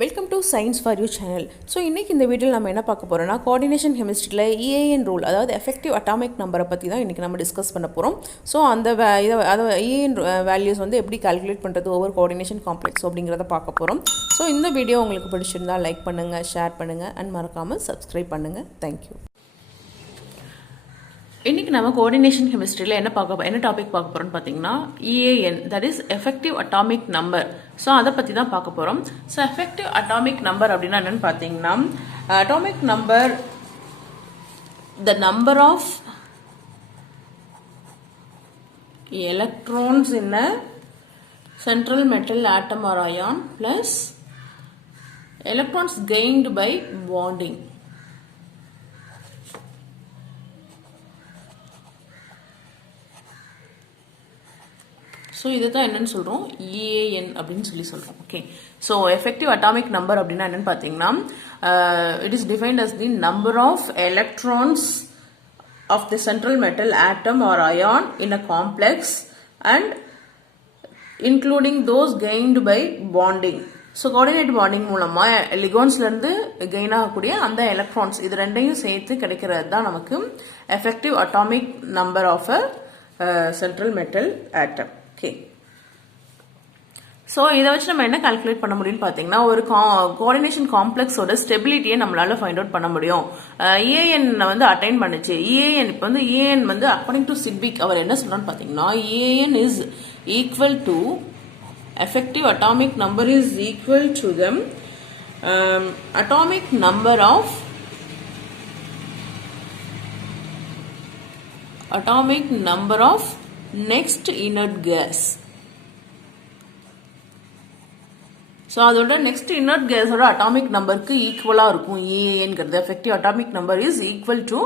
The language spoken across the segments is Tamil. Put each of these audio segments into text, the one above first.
Welcome to science for you channel. So இன்றைக்கி இந்த வீடியோவில் நம்ம என்ன பார்க்க போகிறோம்னா கோஆர்டினேஷன் கெமிஸ்ட்ரியில் EAN ரூல், அதாவது எஃபெக்டிவ் அட்டாமிக் நம்பரை பற்றி தான் இன்றைக்கி நம்ம டிஸ்கஸ் பண்ண போகிறோம். ஸோ அந்த EAN வேல்யூஸ் வந்து எப்படி கால்குலேட் பண்ணுறது ஒவ்வொரு கோஆர்டினேஷன் காம்ப்ளெக்ஸ் அப்படிங்கிறத பார்க்க போகிறோம். ஸோ இந்த வீடியோ உங்களுக்கு பிடிச்சிருந்தால் லைக் பண்ணுங்கள், ஷேர் பண்ணுங்கள் அண்ட் மறக்காமல் சப்ஸ்கிரைப் பண்ணுங்கள். தேங்க்யூ. இன்றைக்கி நம்ம கோஆர்டினேஷன் கெமிஸ்ட்ரியில் என்ன டாபிக் பார்க்க போகிறோம்னு பார்த்தீங்கன்னா EAN, that is effective atomic number. So அதை பற்றி தான் பார்க்க போகிறோம். ஸோ எஃபெக்டிவ் அட்டாமிக் நம்பர் அப்படின்னா என்னென்னு பார்த்தீங்கன்னா, atomic number the number of electrons in a central metal atom or ion plus electrons gained by bonding. So இதை தான் என்னன்னு சொல்கிறோம், EAN அப்படின்னு சொல்கிறோம். Okay, so effective atomic number அப்படின்னா என்னன்னு பார்த்தீங்கன்னா, it is defined as the number of electrons of the central metal atom or ion in a complex and including those gained by bonding. So coordinate bonding மூலமாக லிகான்ஸ்லேருந்து கெயின் ஆகக்கூடிய அந்த எலக்ட்ரான்ஸ், இது ரெண்டையும் சேர்த்து கிடைக்கிறது தான் நமக்கு effective atomic number of a central metal atom. Okay, so இதை வச்சு நம்ம என்ன கால்குலேட் பண்ண முடியும்னு பார்த்தீங்கன்னா, ஒரு கோஆர்டினேஷன் காம்ப்ளெக்ஸோட ஸ்டெபிலிட்டியை நம்மளால ஃபைண்ட் அவுட் பண்ண முடியும். EAN வந்து அட்டைன் பண்ணுச்சு. EAN இப்போ வந்து EAN வந்து அக்கார்டிங் டு சிட்விக் அவர் என்ன சொல்றான்னு பார்த்தீங்கன்னா, EAN is equal to effective atomic number is equal to the atomic number of next inert gas. So அதோட நெக்ஸ்ட் இனர்ட் கேஸோட அட்டாமிக் நம்பருக்கு ஈக்குவலாக இருக்கும் EANங்கிறது. Effective atomic number is equal to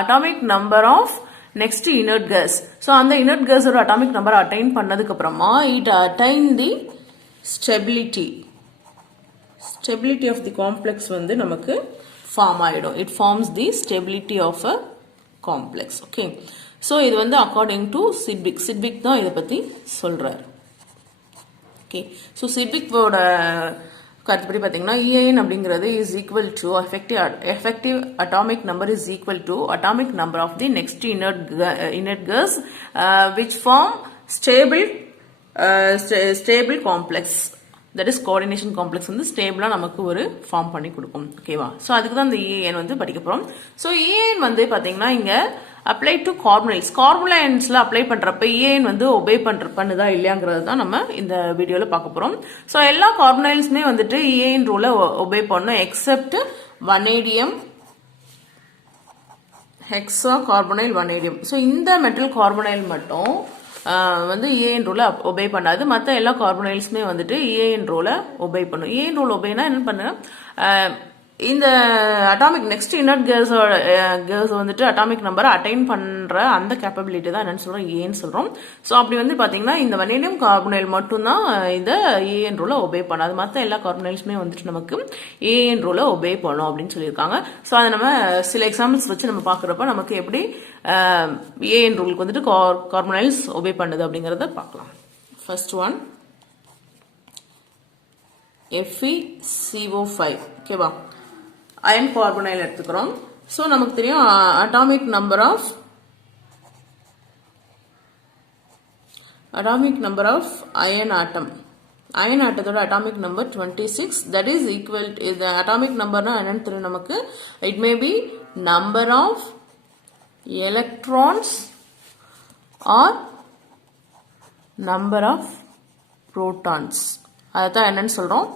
atomic number of next inert gas. So அந்த இனர்ட் கேஸோட அட்டாமிக் நம்பர் அட்டைன் பண்ணதுக்கு அப்புறமா it attain the stability of the complex வந்து நமக்கு ஃபார்ம் ஆயிடும். It forms the stability of a complex. Okay, so இது வந்து அக்கார்டிங் டு சிட்விக் தான் இதை பற்றி சொல்றாரு. ஓகே, ஸோ சிட்விக்கோட கருத்துப்படி பார்த்தீங்கன்னா, EAN அப்படிங்கிறது is equal to effective atomic number is equal to atomic number of the next inert gas which form stable complex. That is coordination complex வந்து ஸ்டேபிளாக நமக்கு ஒரு ஃபார்ம் பண்ணி கொடுக்கும். ஓகேவா, ஸோ அதுக்கு தான் இந்த EAN வந்து படிக்க போகிறோம். ஸோ EAN வந்து பார்த்தீங்கன்னா இங்கே அப்ளை டு கார்பனைல்ஸ்ல அப்ளை பண்றப்ப EAN வந்து ஒபே பண்ணுதா இல்லையாங்கிறது தான் நம்ம இந்த வீடியோல பார்க்க போறோம். ஸோ எல்லா கார்பனைல்ஸுமே வந்துட்டு EAN ரூலை ஒபே பண்ணும் accept vanadium, hexa carbonyl, vanadium. So இந்த மெட்டல் கார்பனைல் மட்டும் வந்து EAN ரூலை ஒபே பண்ணாது. மற்ற எல்லா கார்பனைல்ஸுமே வந்துட்டு EAN ரூலை ஒபே பண்ணும். EAN ரூல் ஒபேனா என்ன பண்ணுங்க, இந்த அட்டாமிக் நெக்ஸ்ட் இனர்ட் கேஸ் வந்துட்டு அட்டாமிக் நம்பரை அட்டைன் பண்ற அந்த கேப்பபிலிட்டி தான் என்னன்னு சொல்றோம், EAN சொல்றோம். ஸோ அப்படி வந்து பாத்தீங்கன்னா இந்த வனேடியம் கார்பனைல் மட்டும்தான் இந்த EAN ரூலை ஒபே பண்ணாது. மற்ற எல்லா கார்பனைல்ஸுமே வந்துட்டு நமக்கு EAN ரூலை ஒபே பண்ணும் அப்படின்னு சொல்லியிருக்காங்க. ஸோ அதை நம்ம சில எக்ஸாம்பிள்ஸ் வச்சு நம்ம பாக்குறப்ப நமக்கு எப்படி EAN ரூலுக்கு வந்துட்டு கார்பனைல்ஸ் ஒபே பண்ணுது அப்படிங்கறத பார்க்கலாம். First one FeCO5. ஓகேவா, அயன் கார்பனைல் எடுத்துக்கிறோம். ஸோ நமக்கு தெரியும் அட்டாமிக் நம்பர் ஆஃப் அயன் ஆட்டத்தோட atomic number 26. That is equal இது அட்டாமிக் நம்பர்னா என்னன்னு தெரியும் நமக்கு. It may be number of electrons or number of protons. அதுதான் என்னன்னு சொல்றோம்,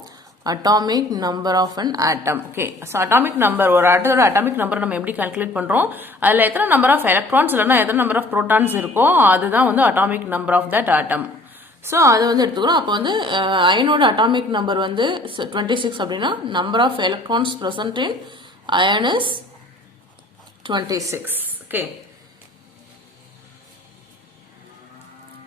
atomic number of an atom. Okay, so atomic number, ஒரு ஆட்டத்தோட அட்டாமிக் நம்பர் நம்ம எப்படி கால்குலேட் பண்றோம், அதுல எத்தனை நம்பர் ஆஃப் எலக்ட்ரான்ஸ் இல்லைன்னா எத்தனை நம்பர் ஆஃப் புரோட்டான்ஸ் இருக்கோ அதுதான் வந்து atomic number of that atom. So அதை வந்து எடுத்துக்கிறோம். அப்போ வந்து அயனோட அட்டாமிக் நம்பர் வந்து 26 அப்படின்னா number of electrons present in ion is 26. Okay,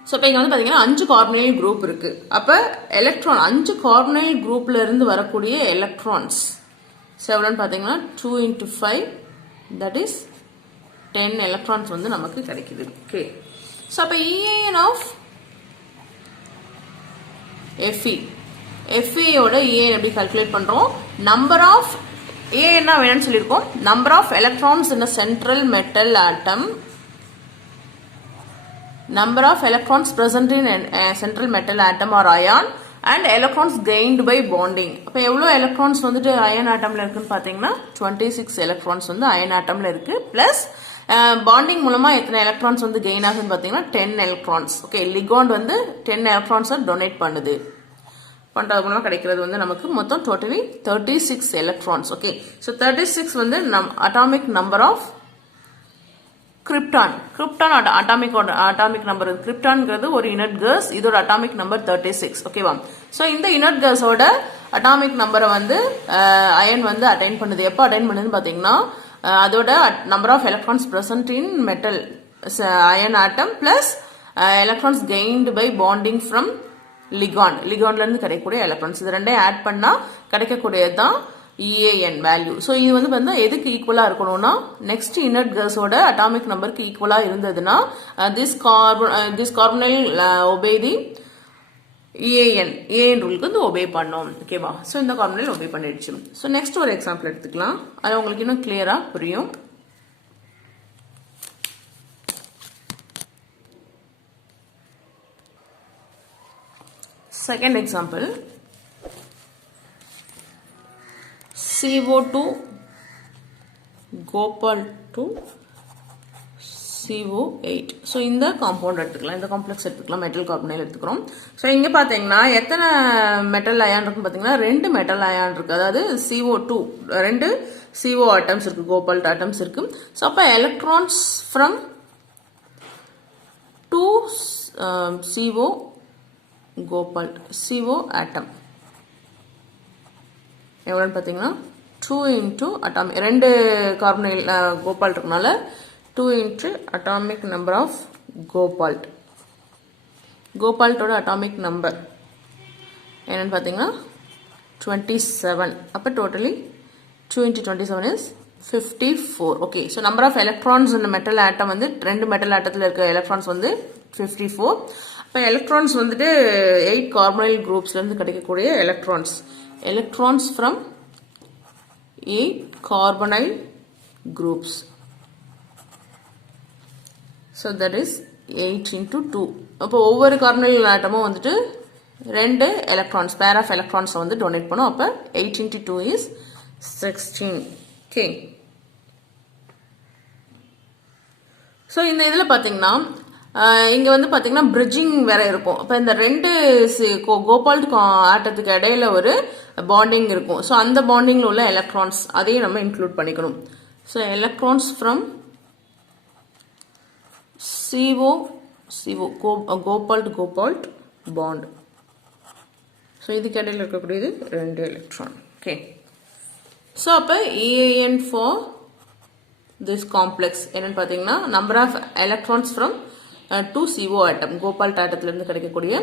so இப்போ இங்கே வந்து பார்த்தீங்கன்னா 5 கார்பனைல் குரூப் இருக்கு. அப்போ எலக்ட்ரான் 5 கார்பனைல் குரூப்ல இருந்து வரக்கூடிய எலக்ட்ரான்ஸ் எவ்வளோன்னு பார்த்தீங்கன்னா 2 × 5, தட் இஸ் 10 எலக்ட்ரான்ஸ் வந்து நமக்கு கிடைக்குது. ஓகே, ஸோ அப்போ EAN ஆஃப் Fe FA ஓட EAN எப்படி கால்குலேட் பண்றோம்? நம்பர் ஆஃப் A என்ன வேணும்னு சொல்லியிருக்கோம், number of electrons in a central metal atom, number of electrons present in a central metal atom or ion and electrons gained by bonding. அப்ப எவ்வளவு எலக்ட்ரான்ஸ் வந்துட்டு அயன் ஆட்டம்ல இருக்குன்னு பாத்தீங்கன்னா 26 எலக்ட்ரான்ஸ் வந்து அயன் ஆட்டம்ல இருக்கு. பிளஸ் பாண்டிங் மூலமா எத்தனை எலக்ட்ரான்ஸ் வந்து கெயின் ஆகுதுன்னு பாத்தீங்கன்னா 10 எலக்ட்ரான்ஸ். ஓகே, லிகாண்ட் வந்து 10 எலக்ட்ரான்ஸை டொனேட் பண்ணுது. பண்றது மூலம் கிடைக்கிறது வந்து நமக்கு மொத்தம் டோட்டலி 36 எலக்ட்ரான்ஸ். ஓகே, ஸோ 36 வந்து atomic number of krypton. Krypton atomic number. கிரிப்டான்ங்கிறது ஒரு இனர்ட் கேஸ், இதோட அட்டாமிக் நம்பர் 36. ஓகேவா? ஸோ இந்த இனர்ட் கேஸோட அட்டாமிக் நம்பரை வந்து அயன் வந்து அட்டைன் பண்ணுது. எப்போ அட்டைன் பண்ணுதுன்னு பார்த்தீங்கன்னா அதோட number of electrons present in metal ion atom plus electrons gained by bonding from லிகாண்ட்ல இருந்து கிடைக்கக்கூடிய எலக்ட்ரான்ஸ், இது ரெண்டையும் ஆட் பண்ணா கிடைக்கக்கூடியது தான் EAN வேல்யூ. ஸோ இது வந்து பார்த்தீங்கன்னா எதுக்கு ஈக்குவலா இருக்கணும்னா நெக்ஸ்ட் இனர்ட் கேஸோட அட்டாமிக் நம்பருக்கு ஈக்குவலா இருந்ததுன்னா this carbonyl obey the EAN ரூலுக்கு வந்து ஒபே பண்ணோம். ஓகேவா? ஸோ இந்த கார்பனைல் ஒபே பண்ணிடுச்சு. ஸோ நெக்ஸ்ட் ஒரு எக்ஸாம்பிள் எடுத்துக்கலாம், அது உங்களுக்கு இன்னும் கிளியரா புரியும். Second example, CO2 Gopal to CO8. So இந்த காம்பவுண்ட் எடுத்துக்கலாம், இந்த காம்ப்ளெக்ஸ் எடுத்துக்கலாம், மெட்டல் கார்பனைல் எடுத்துக்கிறோம். ஸோ இங்கே பார்த்தீங்கன்னா எத்தனை மெட்டல் அயான் இருக்குன்னு பார்த்தீங்கன்னா 2 மெட்டல் அயான் இருக்கு. அதாவது CO2 2 CO ஆட்டம்ஸ் இருக்கு, கோபால்ட் ஆட்டம்ஸ் இருக்கு. ஸோ அப்போ electrons from 2 CO cobalt CO ஆட்டம் எவ்வளோன்னு பார்த்தீங்கன்னா 2 இன்ட்டு அட்டாமிக் 2 கார்பனைல் கோபால்ட் இருக்கனால 2 into atomic number of cobalt. கோபால்ட்டோட அட்டாமிக் நம்பர் என்னன்னு பார்த்தீங்கன்னா 27. அப்போ totally 2 into 27 is 54. Okay, so number of electrons இந்த மெட்டல் ஆட்டம் வந்து 2 மெட்டல் ஆட்டத்தில் இருக்க எலக்ட்ரான்ஸ் வந்து 54. இப்போ எலக்ட்ரான்ஸ் வந்துட்டு 8 கார்பனைல் குரூப்ஸ்லேருந்து கிடைக்கக்கூடிய electrons from 8 carbonyl groups. So that is 8 into 2. அப்போ ஒவ்வொரு கார்பனைல் ஆட்டமும் வந்துட்டு 2 எலக்ட்ரான்ஸ் பேர் ஆஃப் எலக்ட்ரான்ஸை வந்து டொனேட் பண்ணும். அப்போ 8 இன்ட்டு 2 இஸ் 16. ஓகே, ஸோ இந்த இதில் பார்த்தீங்கன்னா இங்கே வந்து பார்த்தீங்கன்னா பிரிட்ஜிங் வேற இருக்கும். இப்போ இந்த 2 கோபால்ட் ஆட்டத்துக்கு இடையில ஒரு பாண்டிங் இருக்கும். ஸோ அந்த பாண்டிங்கில் உள்ள எலக்ட்ரான்ஸ் அதையும் நம்ம இன்க்ளூட் பண்ணிக்கணும். So electrons from CO cobalt bond. So இதுக்கு இடையில இருக்கக்கூடியது 2 எலக்ட்ரான். ஓகே, ஸோ அப்போ EAN ஃபார் திஸ் காம்ப்ளெக்ஸ் என்னன்னு பார்த்தீங்கன்னா number of electrons from 2 CO atom cobalt ஆட்டத்திலிருந்து கிடைக்கக்கூடிய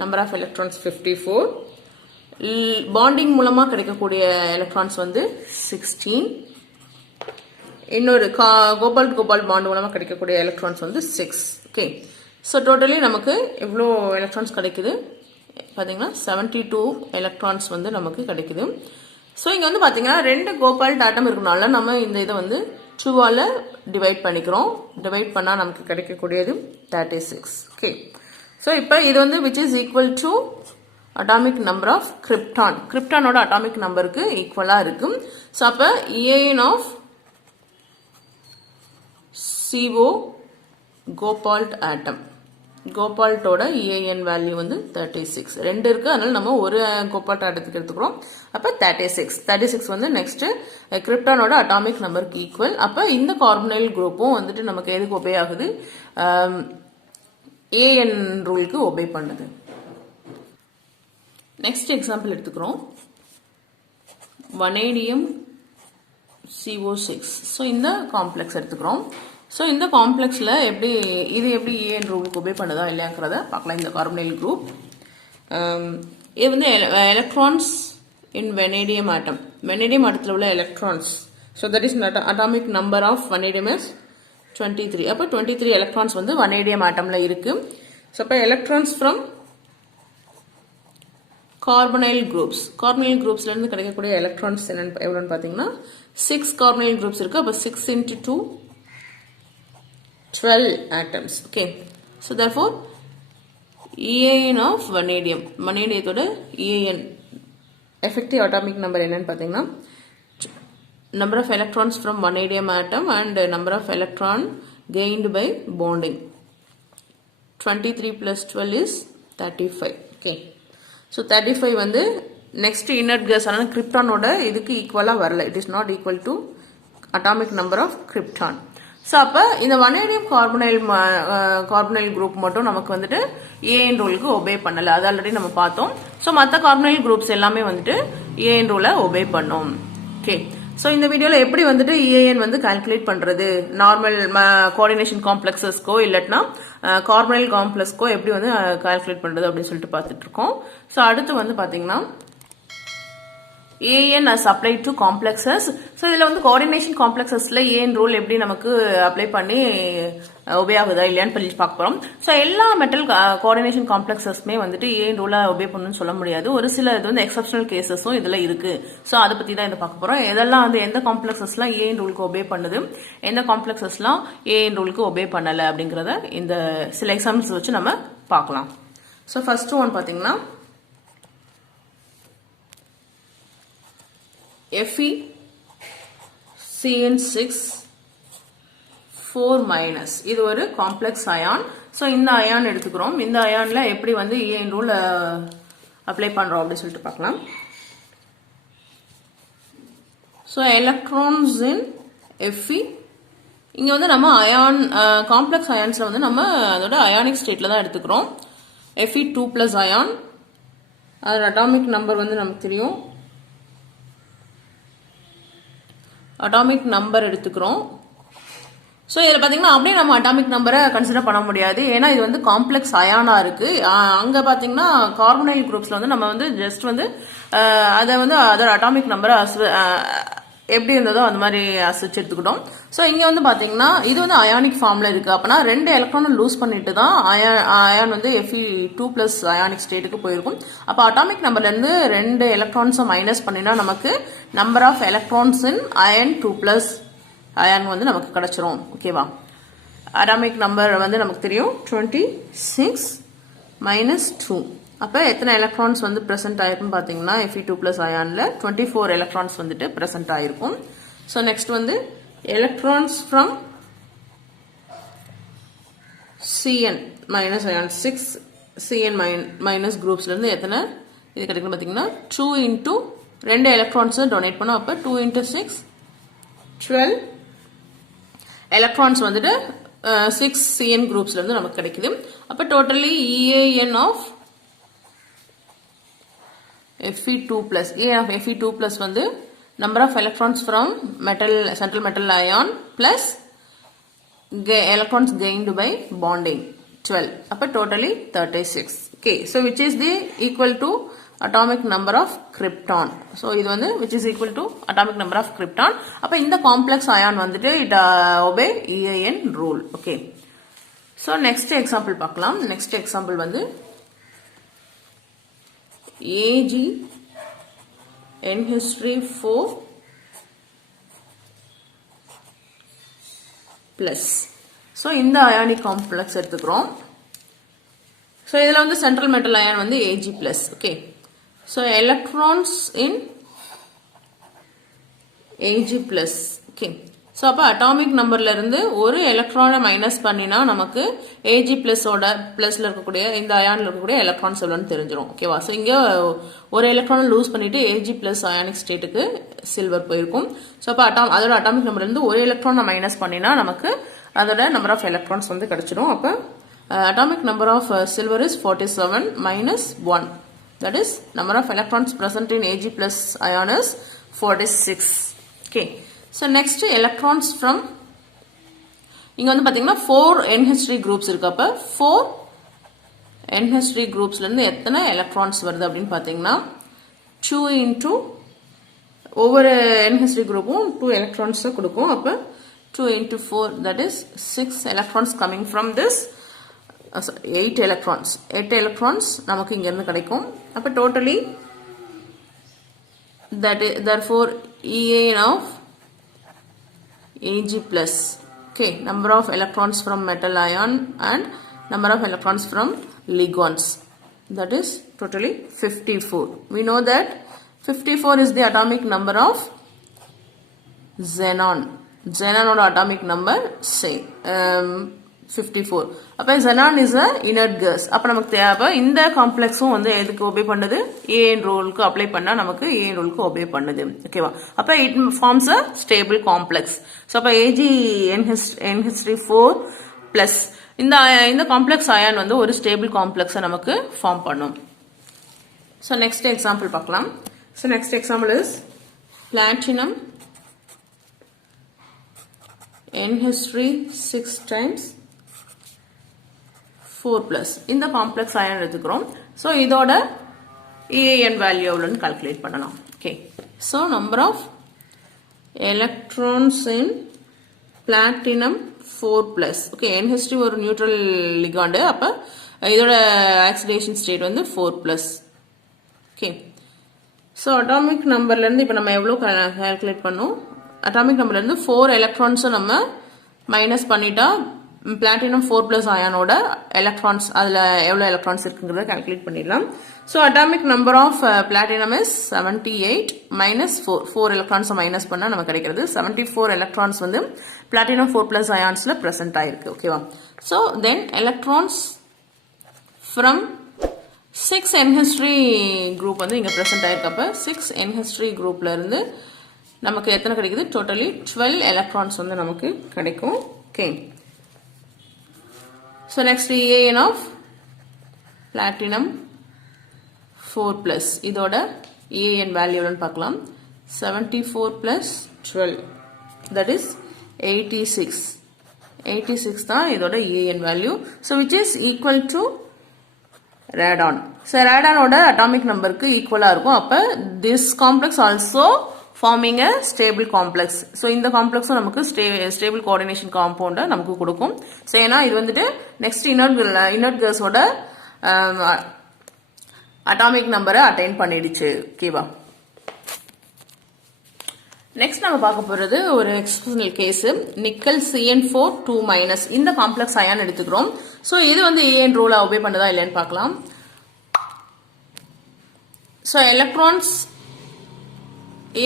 நம்பர் ஆஃப் எலக்ட்ரான்ஸ் 54. பாண்டிங் மூலமா கிடைக்கக்கூடிய எலக்ட்ரான்ஸ் வந்து 16. இன்னொரு கோபால்ட் பாண்ட் மூலமா கிடைக்கக்கூடிய எலக்ட்ரான்ஸ் வந்து 6. ஓகே, ஸோ டோட்டலி நமக்கு எவ்வளோ எலக்ட்ரான்ஸ் கிடைக்குது பார்த்தீங்கன்னா 72 எலக்ட்ரான்ஸ் வந்து நமக்கு கிடைக்குது. ஸோ இங்கே வந்து பார்த்தீங்கன்னா 2 கோபால்ட் ஆட்டம் இருக்கனால நம்ம இந்த இதை வந்து 2ஆல் டிவைட் பண்ணிக்கிறோம். டிவைட் பண்ணால் நமக்கு கிடைக்கக்கூடியது 36. ஓகே, ஸோ இப்போ இது வந்து which is equal to atomic number of கிரிப்டானோட அட்டாமிக் நம்பருக்கு ஈக்குவலாக இருக்கும். ஸோ அப்போ EAN of CO cobalt atom, கோபால்ட்டோட EAN வேல்யூ வந்து 36. 2 இருக்கு, அதனால நம்ம ஒரு கோபால்ட் ஆட்டத்துக்கு எடுத்துக்கிறோம். அப்போ 36 வந்து நெக்ஸ்ட் கிரிப்டானோட அட்டாமிக் நம்பருக்கு ஈக்குவல். அப்போ இந்த கார்பனைல் குரூப்பும் வந்துட்டு நமக்கு எதுக்கு ஒபே ஆகுது, AN ரூலுக்கு ஒபே பண்ணுது. நெக்ஸ்ட் எக்ஸாம்பிள் எடுத்துக்கிறோம், வனேடியம் CO6. ஸோ இந்த காம்ப்ளெக்ஸ் எடுத்துக்கிறோம். ஸோ இந்த காம்ப்ளெக்ஸில் எப்படி EAN ரூலுக்கு ஒபே பண்ணுதா இல்லையாங்கிறத பார்க்கலாம். இந்த கார்பனைல் குரூப் இது வந்து electrons in vanadium atom, vanadium ஆட்டத்தில் உள்ள electrons. So that is atomic number of vanadium is 23. அப்போ 23 எலக்ட்ரான்ஸ் வந்து வனேடியம் ஆட்டமில் இருக்கு. ஸோ அப்போ electrons from carbonyl groups. Carbonyl குரூப்ஸ்லேருந்து கிடைக்கக்கூடிய எலக்ட்ரான்ஸ் எவ்வளோன்னு பார்த்தீங்கன்னா 6 கார்பனைல் குரூப்ஸ் இருக்குது. அப்போ 6 into 2 12 atoms. Okay. So therefore EAN of vanadium, vanadiumத்தோட EAN effective atomic number என்னன்னு பார்த்தீங்கன்னா number of electrons from vanadium atom and number of electron gained by bonding. 23 plus 12 is 35. Okay. So 35 வந்து next inert gas ஆன kryptonோட இதுக்கு ஈக்குவலா வரல. It is not equal to atomic number of krypton. So அப்போ இந்த வனேடியம் கார்பனைல் குரூப் மட்டும் நமக்கு வந்துட்டு ஏஎன் ரூலுக்கு ஒபே பண்ணலை. அது ஆல்ரெடி நம்ம பார்த்தோம். ஸோ மற்ற கார்பனைல் குரூப்ஸ் எல்லாமே வந்துட்டு ஏஎன் ரூலை ஒபே பண்ணோம். ஓகே. ஸோ இந்த வீடியோவில் எப்படி வந்துட்டு ஏஎன் வந்து கால்குலேட் பண்ணுறது, நார்மல் கோஆர்டினேஷன் காம்ப்ளெக்ஸஸ்க்கோ இல்லாட்டினா கார்பனைல் காம்ப்ளெக்ஸ்க்கோ எப்படி வந்து கால்குலேட் பண்ணுறது அப்படின்னு சொல்லிட்டு பார்த்துட்டு இருக்கோம். ஸோ அடுத்து வந்து பார்த்தீங்கன்னா AN as applied to complexes. So இதில் வந்து coordination complexesல AN rule எப்படி நமக்கு அப்ளை பண்ணி ஒபே ஆகுதா இல்லையான்னு சொல்லி பார்க்க போகிறோம். ஸோ எல்லா மெட்டல் கோஆர்டினேஷன் காம்ப்ளெக்ஸஸ்மே வந்துட்டு ஏன் ரூலை ஒபே பண்ணணும்னு சொல்ல முடியாது. ஒரு சில இது வந்து எக்ஸப்ஷனல் கேசஸும் இதில் இருக்கு. ஸோ அதை பற்றி தான் இதை பார்க்க போகிறோம். இதெல்லாம் வந்து எந்த காம்ப்ளெக்ஸஸ்லாம் ஏன் ரூலுக்கு ஒபே பண்ணுது, எந்த காம்ப்ளெக்ஸஸ்லாம் ஏன் ரூலுக்கு ஒபே பண்ணலை அப்படிங்கிறத இந்த சில எக்ஸாம்பிள்ஸ் வச்சு நம்ம பார்க்கலாம். ஸோ ஃபர்ஸ்ட் ஒன் பார்த்தீங்கன்னா FeCN6 4- இது ஒரு காம்ப்ளெக்ஸ் அயான். ஸோ இந்த அயான் எடுத்துக்கிறோம். இந்த அயான்ல எப்படி வந்து ஏன் ரூல் அப்ளை பண்றோம் அப்படின்னு சொல்லிட்டு பார்க்கலாம். ஸோ எலக்ட்ரான்ஸ் இன் Fe, இங்க வந்து நம்ம அயான் காம்ப்ளெக்ஸ் அயான்ஸ்ல வந்து நம்ம அதோட அயானிக் ஸ்டேட்ல தான் எடுத்துக்கிறோம். Fe2+ அயான், அதோட அட்டாமிக் நம்பர் வந்து நமக்கு தெரியும். அட்டாமிக் நம்பர் எடுத்துக்கிறோம். ஸோ இதில் பார்த்தீங்கன்னா அப்படியே நம்ம அட்டாமிக் நம்பரை கன்சிடர் பண்ண முடியாது. ஏன்னா இது வந்து காம்ப்ளெக்ஸ் அயானா இருக்கு. அங்கே பார்த்தீங்கன்னா கார்பனைல் குரூப்ஸ்ல வந்து நம்ம வந்து ஜஸ்ட் வந்து அதை வந்து அதோட அட்டாமிக் நம்பரை எப்படி இருந்ததோ அந்த மாதிரி அசைச்சு எடுத்துக்கிட்டோம். ஸோ இங்கே வந்து பார்த்தீங்கன்னா இது வந்து அயானிக் ஃபார்ம்ல இருக்கு. அப்போனா 2 எலக்ட்ரானை லூஸ் பண்ணிட்டு தான் அயான் வந்து Fe2+ அயானிக் ஸ்டேட்டுக்கு போயிருக்கும். அப்போ அட்டாமிக் நம்பர்ல இருந்து 2 எலக்ட்ரான்ஸை மைனஸ் பண்ணினா நமக்கு number of electrons in ion 2+ ion வந்து நமக்கு கிடைச்சிரும். ஓகேவா? அட்டாமிக் நம்பர் வந்து நமக்கு தெரியும் 26 - 2. அப்போ எத்தனை எலக்ட்ரான்ஸ் வந்து பிரசன்ட் ஆயிருக்கும் பார்த்தீங்கன்னா Fe2+ அயான்ல 24 எலக்ட்ரான்ஸ் வந்துட்டு பிரசன்ட் ஆயிருக்கும். ஸோ நெக்ஸ்ட் வந்து electrons from Cn- ion 6 Cn- குரூப்ஸ்ல இருந்து எத்தனை இது கிடைக்கும் பார்த்தீங்கன்னா 2 into 2 எலக்ட்ரான்ஸ் டொனேட் பண்ணோம். அப்போ 2 into 6 12 எலக்ட்ரான்ஸ் வந்துட்டு 6 Cn குரூப்ஸ்ல இருந்து நமக்கு கிடைக்குது. அப்போ totally EAN of Fe2+, A of Fe2+ வந்து number of electrons from central metal ion plus electrons gained by bonding 12. அப்ப totally 36. Okay, so which is the equal to atomic number of krypton. So இது வந்து which is equal to atomic number of krypton. அப்ப இந்த complex ion வந்துட்டு it obey EAN rule. Okay. So next example பார்க்கலாம். Next example வந்து Ag NH3 4+. ஸோ இந்த அயானிக் காம்ப்ளெக்ஸ் எடுத்துக்கிறோம். ஸோ இதில் வந்து சென்ட்ரல் மெட்டல் அயான் வந்து Ag+. ஓகே. ஸோ எலக்ட்ரான்ஸ் இன் Ag+. ஓகே. ஸோ அப்போ அட்டாமிக் நம்பர்ல இருந்து ஒரு எலக்ட்ரானை மைனஸ் பண்ணினா நமக்கு Ag+ பிளஸ்ல இருக்கக்கூடிய இந்த அயான்ல இருக்கக்கூடிய எலக்ட்ரான்ஸ் எவ்வளோன்னு தெரிஞ்சிடும். ஓகேவா? ஸோ இங்கே ஒரு எலக்ட்ரானை லூஸ் பண்ணிட்டு Ag+ அயானிக் ஸ்டேட்டுக்கு சில்வர் போயிருக்கும். ஸோ அப்போ அதோட அட்டாமிக் நம்பர்ல இருந்து ஒரு எலக்ட்ரானை மைனஸ் பண்ணினா நமக்கு அதோட நம்பர் ஆஃப் எலக்ட்ரான்ஸ் வந்து கிடைச்சிடும். அப்போ atomic number of silver is 47 - 1. That is number of electrons present in Ag+ ion is 46. Okay. So next electrons from இங்க வந்து பாத்தீங்கன்னா 4 NH3 groups இருக்கு. அப்ப 4 NH3 groupsல இருந்து எத்தனை எலக்ட்ரான்ஸ் வருது அப்படின்னு பாத்தீங்கன்னா 2 into ஒவ்வொரு NH3 groupும் 2 electrons கொடுக்கும். அப்ப 2 into 4 that is 6 electrons coming from this 8 electrons. 8 electrons நமக்கு இங்க இருந்து கிடைக்கும். அப்ப totally therefore EAN of Ag plus. Okay, number of electrons from metal ion and number of electrons from ligands. That is totally 54. We know that 54 is the atomic number of xenon. Xenon or atomic number say 54. அப்ப xenon is a inert gas. அப்ப நமக்கு தேவை இந்த காம்ப்ளெக்ஸும் வந்து எதுக்கு ஒபே பண்ணுது? AN ரூலுக்கு அப்ளை பண்ணா நமக்கு AN ரூலுக்கு ஒபே பண்ணுது. ஓகேவா? அப்ப it forms a stable complex. So அப்ப AgNH3 4 plus இந்த காம்ப்ளெக்ஸ் அயான் வந்து ஒரு ஸ்டேபிள் காம்ப்ளெக்ஸை நமக்கு ஃபார்ம் பண்ணும். So next example பார்க்கலாம். So next example is platinum NH3 6 times 4 plus. இந்த காம்ப்ளெக்ஸ் அயான் எடுத்துக்கிறோம். So இதோட EAN வேல்யூ எவ்வளவுன்னு கால்குலேட் பண்ணலாம். Okay. So number of electrons in platinum 4 plus. Okay, NH3 ஒரு நியூட்ரல் லிகாண்ட். அப்ப இதோட ஆக்சிடேஷன் ஸ்டேட் வந்து 4 plus. Okay. So atomic numberல இருந்து இப்ப நம்ம எவ்வளவு கால்குலேட் பண்ணோம்? அட்டாமிக் நம்பர்ல இருந்து 4 எலக்ட்ரான்ஸ் நம்ம மைனஸ் பண்ணிட்டா பிளாட்டினம் 4 plus அயானோட எலக்ட்ரான்ஸ் அதுல எவ்வளவு எலக்ட்ரான்ஸ் இருக்குங்கறத கால்குலேட் பண்ணிடலாம். So atomic number of platinum is 78 minus 4 electrons minus பண்ணா நமக்கு கிடைக்கிறது 74 எலக்ட்ரான்ஸ் வந்து platinum 4 plus அயான்ஸ்ல பிரசன்ட் ஆயிருக்கு. ஓகேவா? So then electrons from 6 NH3 group வந்து இங்க பிரசன்ட் ஆயிருக்கப்ப 6 NH3 groupல இருந்து நமக்கு எத்தனை கிடைக்குது? டோட்டலி 12 எலக்ட்ரான்ஸ் வந்து நமக்கு கிடைக்கும். Okay. So next EAN of platinum 4 plus. இதோட EAN வேல்யூ எவ்வளவுன்னு பார்க்கலாம். 74 plus 12. That is 86. 86 தான் இதோட EAN value. So which is equal to radon. So radon ஓட atomic numberக்கு ஈக்குவலா இருக்கும். அப்ப this complex also forming a stable complex. So இந்த காம்ப்ளெக்ஸும் நமக்கு stable coordination compound நமக்கு கொடுக்கும். So ஏன்னா இது வந்துட்டு next inert gasோட அட்டாமிக் நம்பரை அட்டைன் பண்ணிடுச்சு. ஓகேவா? நெக்ஸ்ட் நம்ம பார்க்க போறது ஒரு எக்ஸ்டர்னல் கேஸ் நிக்கல் CN4 2-. இந்த காம்ப்ளெக்ஸ் அயான் எடுத்துக்கிறோம். ஸோ இது வந்து AN ரூலை ஒபே பண்ணதா இல்லைன்னு பார்க்கலாம். So electrons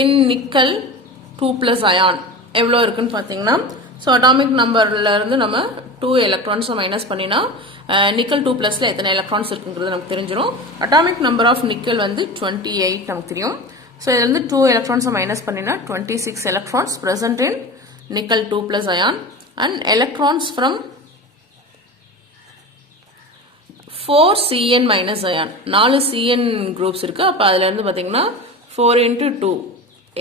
in nickel 2 plus ion எவ்வளோ இருக்குன்னு பார்த்தீங்கன்னா, ஸோ அட்டாமிக் நம்பர்ல இருந்து நம்ம 2 எலக்ட்ரான்ஸை மைனஸ் பண்ணினா நிக்கல் 2 plusல எத்தனை எலக்ட்ரான்ஸ் இருக்குங்கிறது நமக்கு தெரிஞ்சிடும். அட்டாமிக் நம்பர் ஆஃப் நிக்கல் வந்து 28 நமக்கு தெரியும். ஸோ இதுல இருந்து 2 எலக்ட்ரான்ஸை மைனஸ் பண்ணினா 26 electrons present in nickel 2 plus ion and electrons from 4 CN minus ion 4 CN groups இருக்கு. அப்போ அதுல இருந்து பார்த்தீங்கன்னா 4 into 2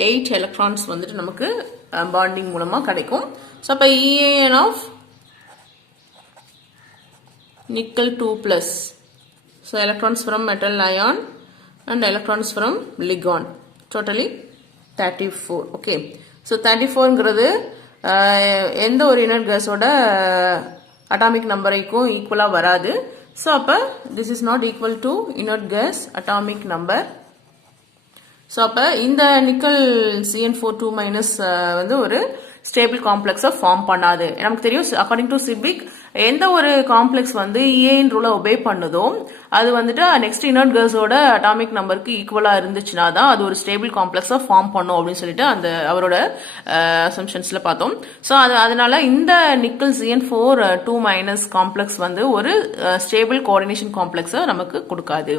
8 எலக்ட்ரான்ஸ் வந்துட்டு நமக்கு பாண்டிங் மூலமா கிடைக்கும். ஸோ அப்போ EAN of nickel 2 plus. So electrons from metal ion and electrons from ligand. Totally 34. Okay. So 34ங்கிறது எந்த ஒரு inert gasோட atomic numberக்கும் ஈக்குவலா வராது. So அப்ப this is not equal to inert gas atomic number. So அப்ப இந்த நிக்கல் CN4 2- வந்து ஒரு ஸ்டேபிள் காம்ப்ளெக்ஸை ஃபார்ம் பண்ணாது. நமக்கு தெரியும் அக்கார்டிங் டு சிபிக் எந்த ஒரு காம்ப்ளெக்ஸ் வந்து EAN ரூலை ஒபே பண்ணுதோ அது வந்துட்டு நெக்ஸ்ட் இனர்ட் கேஸோட அட்டாமிக் நம்பருக்கு ஈக்குவலா இருந்துச்சுன்னா தான் அது ஒரு ஸ்டேபிள் காம்ப்ளெக்ஸா ஃபார்ம் பண்ணும் அப்படின்னு சொல்லிட்டு அந்த அவரோட அசம்ஷன்ஸ்ல பார்த்தோம். ஸோ அதனால இந்த நிக்கல் CN4 2- காம்ப்ளெக்ஸ் வந்து ஒரு ஸ்டேபிள் கோஆர்டினேஷன் காம்ப்ளெக்ஸை நமக்கு கொடுக்காது.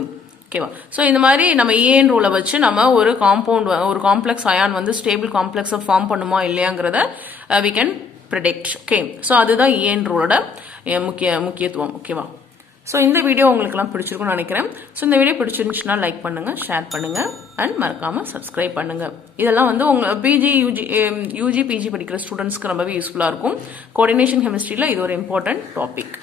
ஓகேவா? ஸோ இந்த மாதிரி நம்ம EAN ரூலை வச்சு நம்ம ஒரு காம்பவுண்ட் ஒரு காம்ப்ளெக்ஸ் அயான் வந்து ஸ்டேபிள் காம்ப்ளெக்ஸை ஃபார்ம் பண்ணுமா இல்லையாங்கிறத we can predict. Okay. So அதுதான் EAN ரூலோட முக்கியத்துவம். ஓகேவா? ஸோ இந்த வீடியோ உங்களுக்குலாம் பிடிச்சிருக்கும்னு நினைக்கிறேன். ஸோ இந்த வீடியோ பிடிச்சிருந்துச்சுன்னா லைக் பண்ணுங்க, ஷேர் பண்ணுங்க அண்ட் மறக்காம சப்ஸ்கிரைப் பண்ணுங்க. இதெல்லாம் வந்து உங்க யூஜி பிஜி படிக்கிற ஸ்டூடெண்ட்ஸ்க்கு ரொம்பவே யூஸ்ஃபுல்லா இருக்கும். கோஆர்டினேஷன் கெமிஸ்ட்ரியில இது ஒரு இம்பார்ட்டன்ட் டாபிக்.